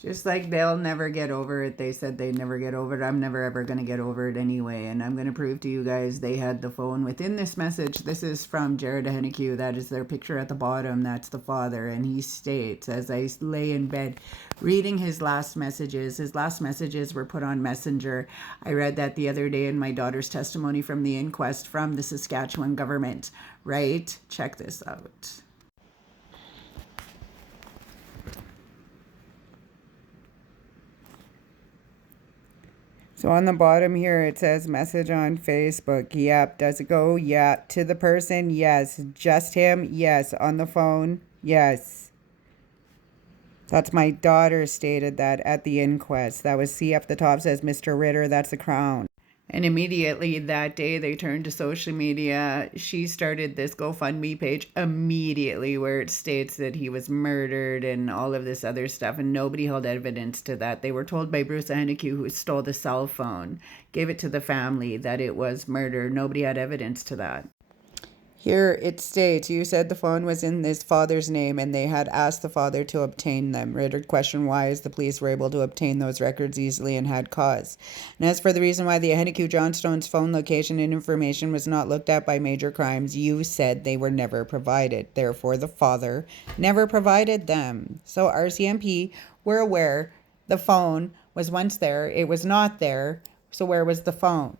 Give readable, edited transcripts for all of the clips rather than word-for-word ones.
Just like they'll never get over it. They said they'd never get over it. I'm never ever going to get over it anyway. And I'm going to prove to you guys they had the phone within this message. This is from Jared Hennique. That is their picture at the bottom. That's the father. And he states, as I lay in bed reading his last messages were put on Messenger. I read that the other day in my daughter's testimony from the inquest from the Saskatchewan government. Right? Check this out. So on the bottom here, it says message on Facebook. Yep. Does it go? Yeah. To the person? Yes. Just him? Yes. On the phone? Yes. That's my daughter stated that at the inquest. That was C up the top says Mr. Ritter. That's the Crown. And immediately that day, they turned to social media. She started this GoFundMe page immediately where it states that he was murdered and all of this other stuff. And nobody held evidence to that. They were told by Bruce Hennique, who stole the cell phone, gave it to the family, that it was murder. Nobody had evidence to that. Here it states, you said the phone was in his father's name and they had asked the father to obtain them. Ritter questioned why, as the police were able to obtain those records easily and had cause. And as for the reason why the Hennique Johnstone's phone location and information was not looked at by major crimes, you said they were never provided. Therefore, the father never provided them. So RCMP were aware the phone was once there. It was not there. So where was the phone?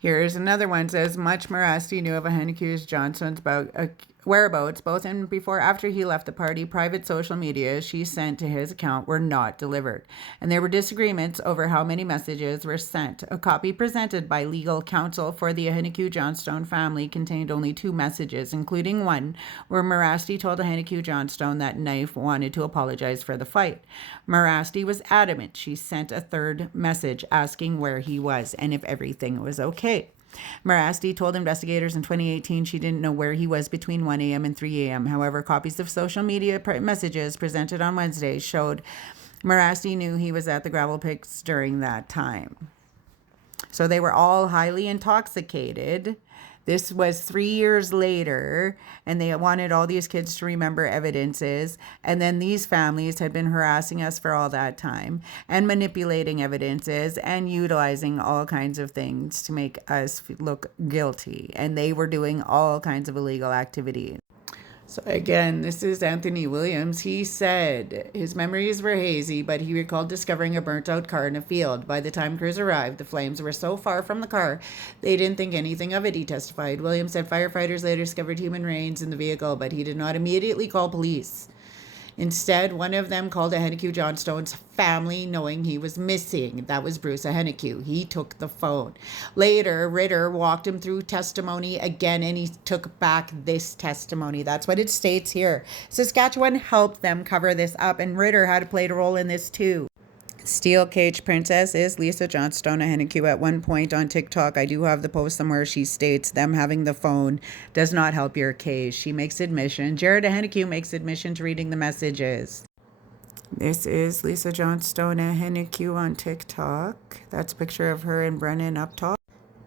Here's another one. It says, much Morasti knew of a Hennique Johnston's whereabouts, both in before after he left the party. Private social media she sent to his account were not delivered. And there were disagreements over how many messages were sent. A copy presented by legal counsel for the Hennique Johnstone family contained only 2 messages, including one where Morasti told Hennique Johnstone that Knife wanted to apologize for the fight. Morasti was adamant she sent a 3rd message asking where he was and if everything was okay. Morasti told investigators in 2018 she didn't know where he was between 1 a.m. and 3 a.m. However, copies of social media messages presented on Wednesday showed Morasti knew he was at the gravel pits during that time. So they were all highly intoxicated. This was 3 years later, and they wanted all these kids to remember evidences. And then these families had been harassing us for all that time and manipulating evidences and utilizing all kinds of things to make us look guilty. And they were doing all kinds of illegal activities. So again, this is Anthony Williams. He said his memories were hazy, but he recalled discovering a burnt-out car in a field. By the time crews arrived, the flames were so far from the car, they didn't think anything of it, he testified. Williams said firefighters later discovered human remains in the vehicle, but he did not immediately call police. Instead, one of them called a Hennique Johnstone's family, knowing he was missing. That was Bruce Hennique. He took the phone. Later, Ritter walked him through testimony again, and he took back this testimony. That's what it states here. Saskatchewan helped them cover this up, and Ritter had played a role in this too. Steel Cage Princess is Lisa Johnstone, a Hennique. At one point on TikTok, I do have the post somewhere, she states them having the phone does not help your case. She makes admission. Jared Hennique makes admission to reading the messages. This is Lisa Johnstone, a Hennique on TikTok. That's a picture of her and Brennan up top.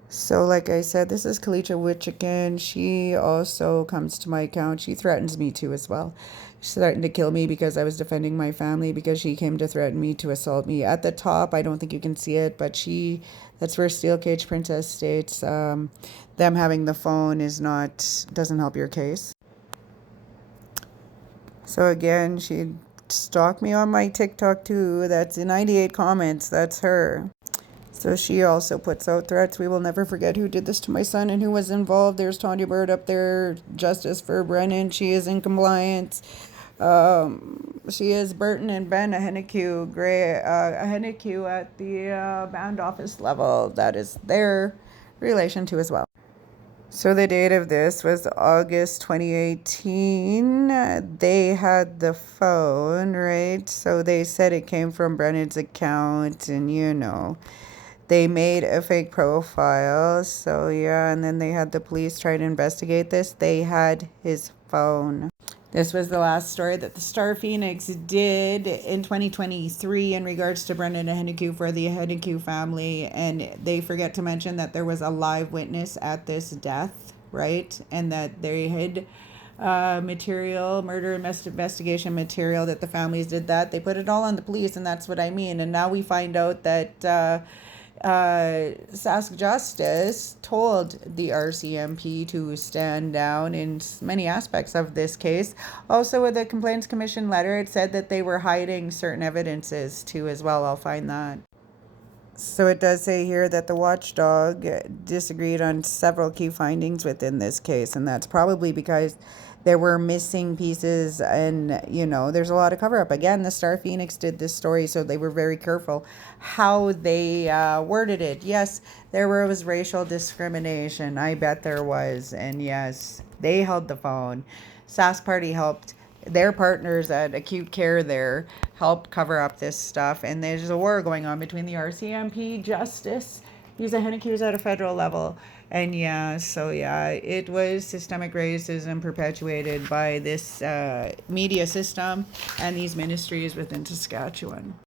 So like I said, this is Kalicha Wichigan. She also comes to my account. She threatens me too as well. She threatened to kill me because I was defending my family, because she came to threaten me to assault me. At the top, I don't think you can see it, but that's where Steel Cage Princess states them having the phone doesn't help your case. So again, she stalked me on my TikTok too. That's 98 comments. That's her. So she also puts out threats. We will never forget who did this to my son and who was involved. There's Tanya Bird up there. Justice for Brennan. She is in compliance. She is Burton and Ben, a Hennique at the band office level. That is their relation to as well. So the date of this was August 2018. They had the phone, right? So they said it came from Brennan's account, and they made a fake profile. So yeah, and then they had the police try to investigate this. They had his phone. This was the last story that the Star Phoenix did in 2023 in regards to Brendan Hennique for the Hennique family. And they forget to mention that there was a live witness at this death, right? And that they had material, murder investigation material that the families did that. They put it all on the police, and that's what I mean. And now we find out that Sask Justice told the RCMP to stand down in many aspects of this case. Also, with the Complaints Commission letter, it said that they were hiding certain evidences too as well. I'll find that. So it does say here that the watchdog disagreed on several key findings within this case, and that's probably because there were missing pieces, and there's a lot of cover up. Again, the Star Phoenix did this story, so they were very careful how they worded it. Yes, there was racial discrimination. I bet there was, and yes, they held the phone. Sask Party helped. Their partners at Acute Care there helped cover up this stuff, and there's a war going on between the RCMP, Justice, he's a accused at a federal level, and it was systemic racism perpetuated by this media system and these ministries within Saskatchewan.